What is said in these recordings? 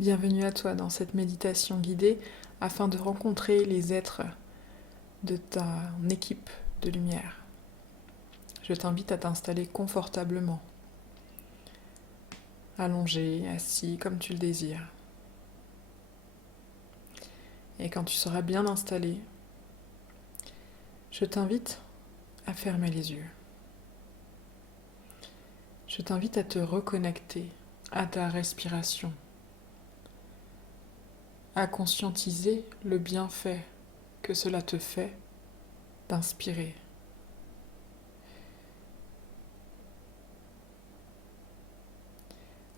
Bienvenue à toi dans cette méditation guidée afin de rencontrer les êtres de ta équipe de lumière. Je t'invite à t'installer confortablement, allongé, assis comme tu le désires. Et quand tu seras bien installé, je t'invite à fermer les yeux. Je t'invite à te reconnecter à ta respiration, à conscientiser le bienfait que cela te fait d'inspirer.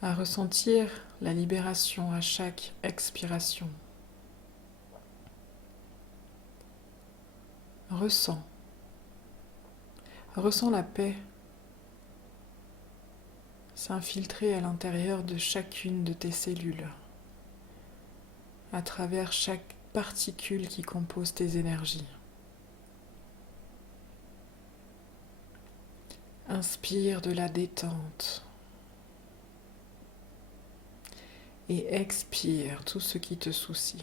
À ressentir la libération à chaque expiration. Ressens la paix s'infiltrer à l'intérieur de chacune de tes cellules, à travers chaque particule qui compose tes énergies. Inspire de la détente et expire tout ce qui te soucie.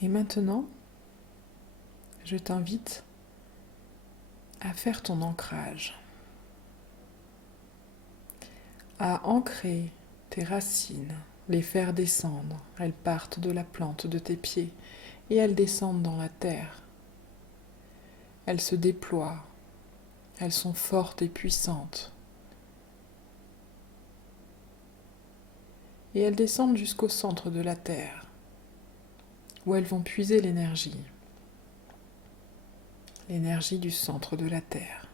Et maintenant, je t'invite à faire ton ancrage, à ancrer tes racines, les faire descendre. Elles partent de la plante de tes pieds et elles descendent dans la terre. Elles se déploient, elles sont fortes et puissantes. Et elles descendent jusqu'au centre de la terre, où elles vont puiser l'énergie du centre de la terre.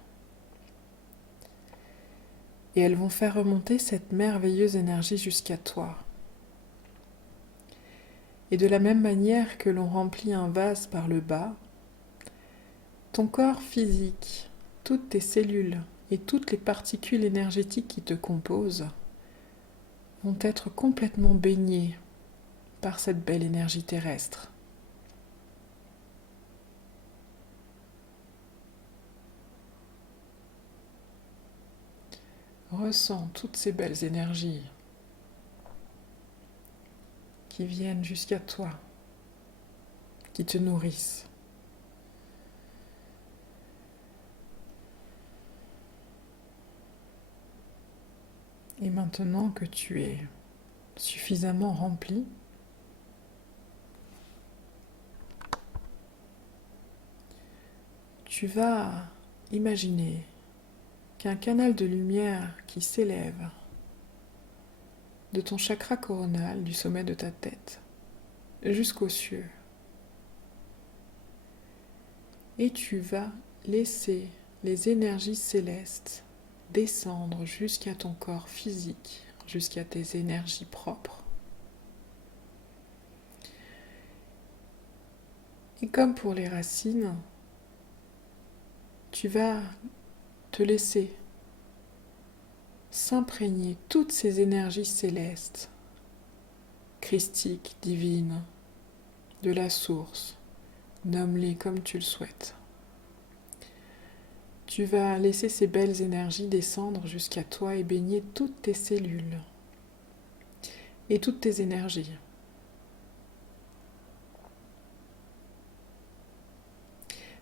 Et elles vont faire remonter cette merveilleuse énergie jusqu'à toi. Et de la même manière que l'on remplit un vase par le bas, ton corps physique, toutes tes cellules et toutes les particules énergétiques qui te composent vont être complètement baignées par cette belle énergie terrestre. Ressens toutes ces belles énergies qui viennent jusqu'à toi, qui te nourrissent. Et maintenant que tu es suffisamment rempli, tu vas imaginer qu'un canal de lumière qui s'élève de ton chakra coronal, du sommet de ta tête, jusqu'aux cieux. Et tu vas laisser les énergies célestes descendre jusqu'à ton corps physique, jusqu'à tes énergies propres. Et comme pour les racines, tu vas te laisser s'imprégner toutes ces énergies célestes, christiques, divines, de la source. Nomme-les comme tu le souhaites. Tu vas laisser ces belles énergies descendre jusqu'à toi et baigner toutes tes cellules et toutes tes énergies.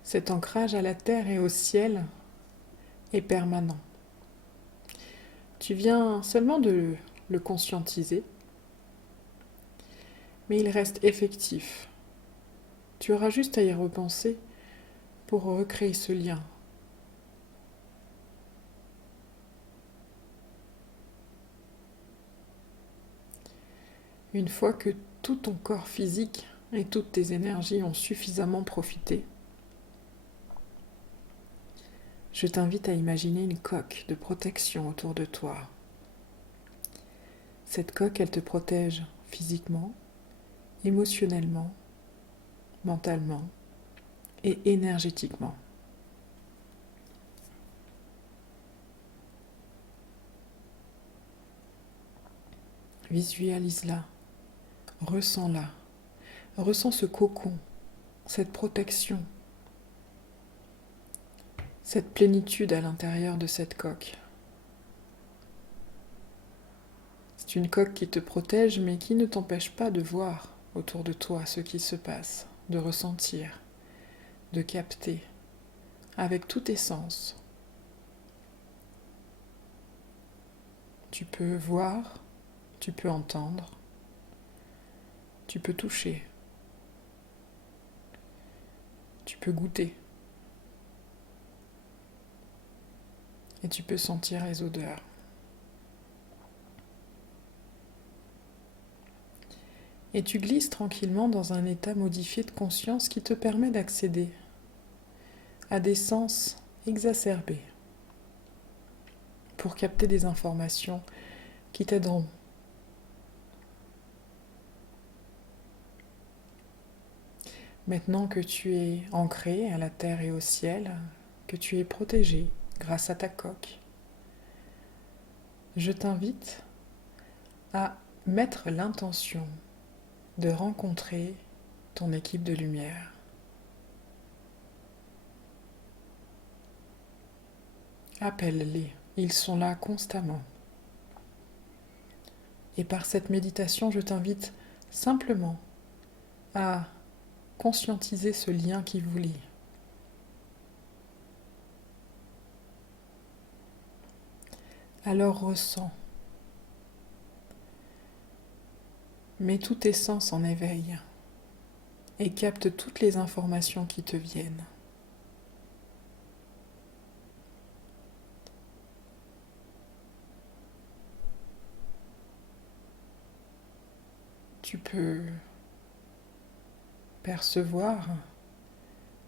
Cet ancrage à la terre et au ciel est permanent. Tu viens seulement de le conscientiser, mais il reste effectif. Tu auras juste à y repenser pour recréer ce lien. Une fois que tout ton corps physique et toutes tes énergies ont suffisamment profité, je t'invite à imaginer une coque de protection autour de toi. Cette coque, elle te protège physiquement, émotionnellement, mentalement et énergétiquement. Visualise-la, ressens-la, ressens ce cocon, cette protection, cette plénitude à l'intérieur de cette coque. C'est une coque qui te protège, mais qui ne t'empêche pas de voir autour de toi ce qui se passe, de ressentir, de capter, avec tous tes sens. Tu peux voir, tu peux entendre, tu peux toucher, tu peux goûter. Et tu peux sentir les odeurs. Et tu glisses tranquillement dans un état modifié de conscience qui te permet d'accéder à des sens exacerbés pour capter des informations qui t'aideront. Maintenant que tu es ancré à la terre et au ciel, que tu es protégé grâce à ta coque, je t'invite à mettre l'intention de rencontrer ton équipe de lumière. Appelle-les, ils sont là constamment. Et par cette méditation, je t'invite simplement à conscientiser ce lien qui vous lie. Alors ressens. Mets tous tes sens en éveil et capte toutes les informations qui te viennent. Tu peux percevoir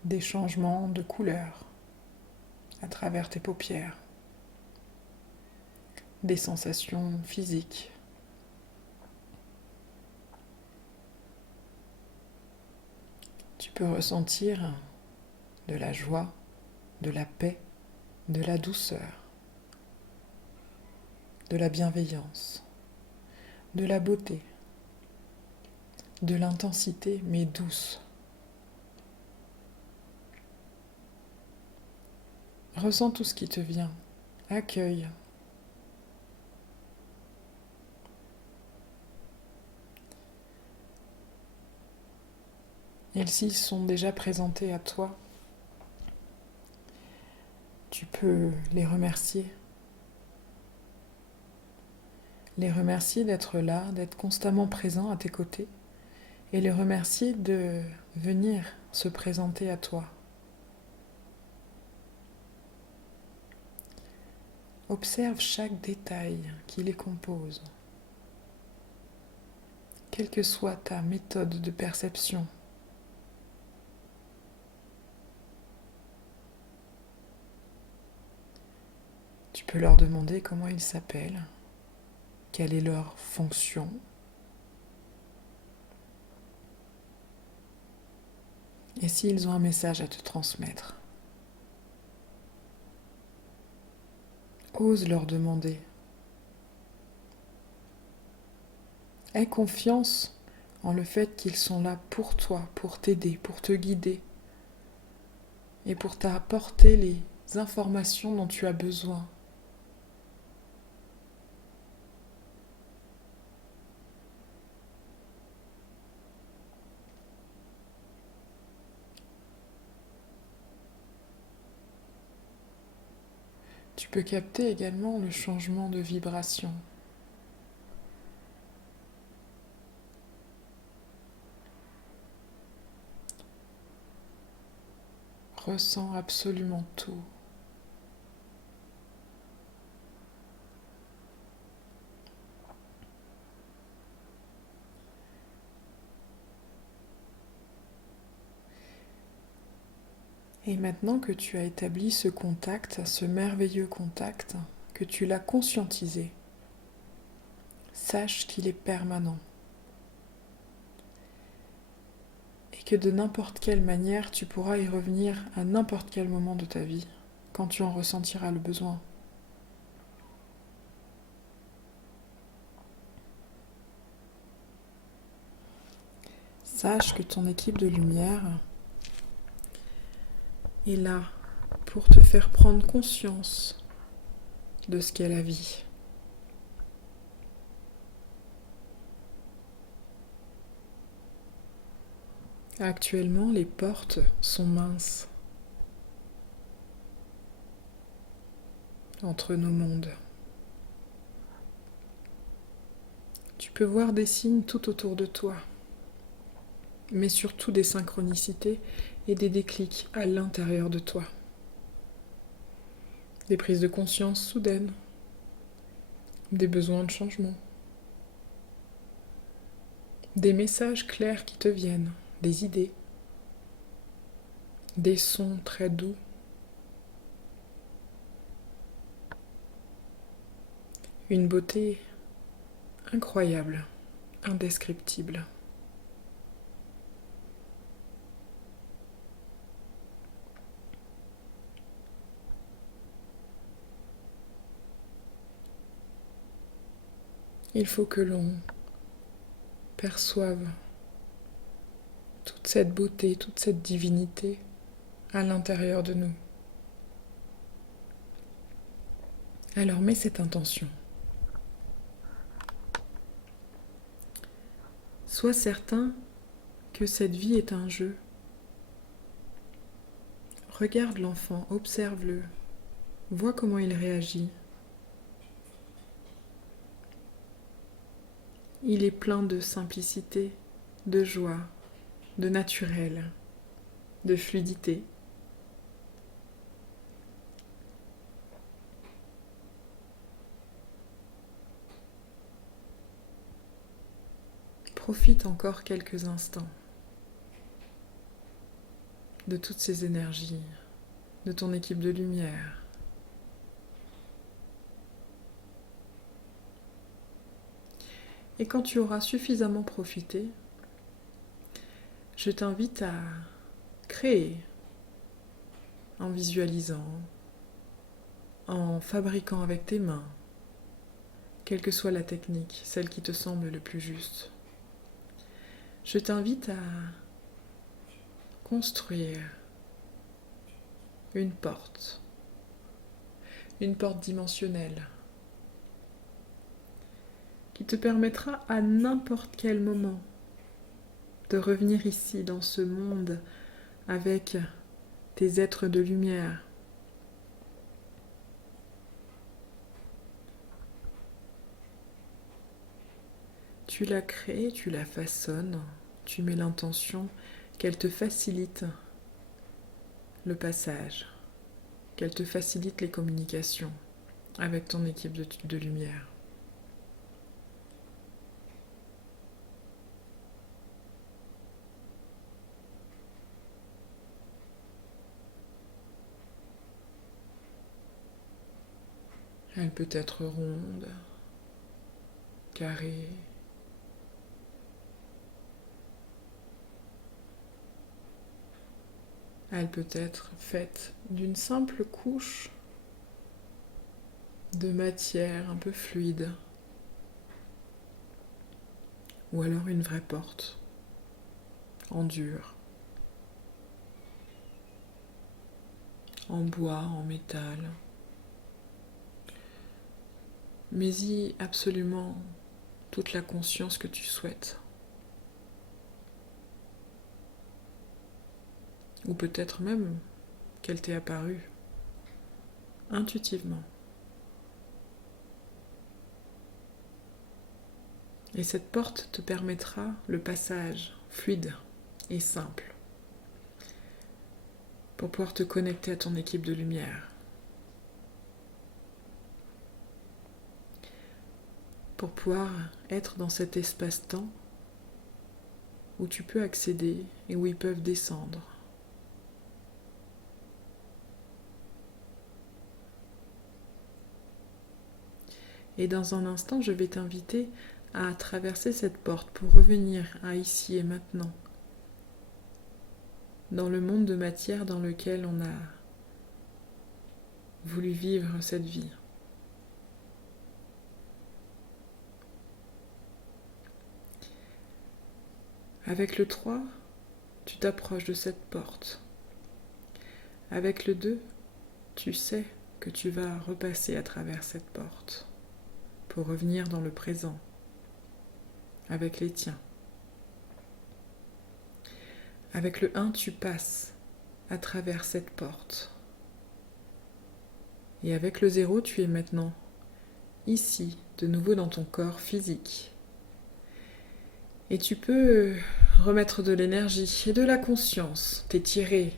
des changements de couleur à travers tes paupières, des sensations physiques. Tu peux ressentir de la joie, de la paix, de la douceur, de la bienveillance, de la beauté, de l'intensité mais douce. Ressens tout ce qui te vient, accueille. Et s'ils sont déjà présentés à toi, tu peux les remercier. Les remercier d'être là, d'être constamment présent à tes côtés, et les remercier de venir se présenter à toi. Observe chaque détail qui les compose, quelle que soit ta méthode de perception. Tu peux leur demander comment ils s'appellent, quelle est leur fonction, et s'ils ont un message à te transmettre. Ose leur demander. Aie confiance en le fait qu'ils sont là pour toi, pour t'aider, pour te guider et pour t'apporter les informations dont tu as besoin. Tu peux capter également le changement de vibration. Ressens absolument tout. Et maintenant que tu as établi ce contact, ce merveilleux contact, que tu l'as conscientisé, sache qu'il est permanent. Et que de n'importe quelle manière, tu pourras y revenir à n'importe quel moment de ta vie, quand tu en ressentiras le besoin. Sache que ton équipe de lumière est là pour te faire prendre conscience de ce qu'est la vie. Actuellement, les portes sont minces entre nos mondes. Tu peux voir des signes tout autour de toi, mais surtout des synchronicités et des déclics à l'intérieur de toi. Des prises de conscience soudaines, des besoins de changement, des messages clairs qui te viennent, des idées, des sons très doux, une beauté incroyable, indescriptible. Il faut que l'on perçoive toute cette beauté, toute cette divinité à l'intérieur de nous. Alors mets cette intention. Sois certain que cette vie est un jeu. Regarde l'enfant, observe-le, vois comment il réagit. Il est plein de simplicité, de joie, de naturel, de fluidité. Profite encore quelques instants de toutes ces énergies, de ton équipe de lumière. Et quand tu auras suffisamment profité, je t'invite à créer en visualisant, en fabriquant avec tes mains, quelle que soit la technique, celle qui te semble le plus juste. Je t'invite à construire une porte dimensionnelle qui te permettra à n'importe quel moment de revenir ici dans ce monde avec tes êtres de lumière. Tu la crées, tu la façonnes, tu mets l'intention qu'elle te facilite le passage, qu'elle te facilite les communications avec ton équipe de lumière. Elle peut être ronde, carrée, elle peut être faite d'une simple couche de matière un peu fluide, ou alors une vraie porte en dur, en bois, en métal. Mets-y absolument toute la conscience que tu souhaites. Ou peut-être même qu'elle t'est apparue intuitivement. Et cette porte te permettra le passage fluide et simple pour pouvoir te connecter à ton équipe de lumière. Pour pouvoir être dans cet espace-temps où tu peux accéder et où ils peuvent descendre. Et dans un instant, je vais t'inviter à traverser cette porte pour revenir à ici et maintenant, dans le monde de matière dans lequel on a voulu vivre cette vie. Avec le 3, tu t'approches de cette porte. Avec le 2, tu sais que tu vas repasser à travers cette porte pour revenir dans le présent avec les tiens. Avec le 1, tu passes à travers cette porte. Et avec le 0, tu es maintenant ici, de nouveau dans ton corps physique. Et tu peux remettre de l'énergie et de la conscience, t'étirer,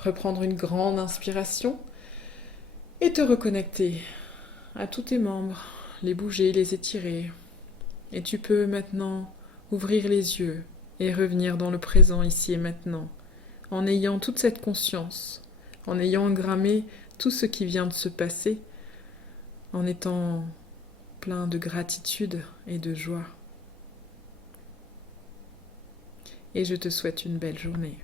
reprendre une grande inspiration et te reconnecter à tous tes membres, les bouger, les étirer. Et tu peux maintenant ouvrir les yeux et revenir dans le présent ici et maintenant, en ayant toute cette conscience, en ayant engrammé tout ce qui vient de se passer, en étant plein de gratitude et de joie. Et je te souhaite une belle journée.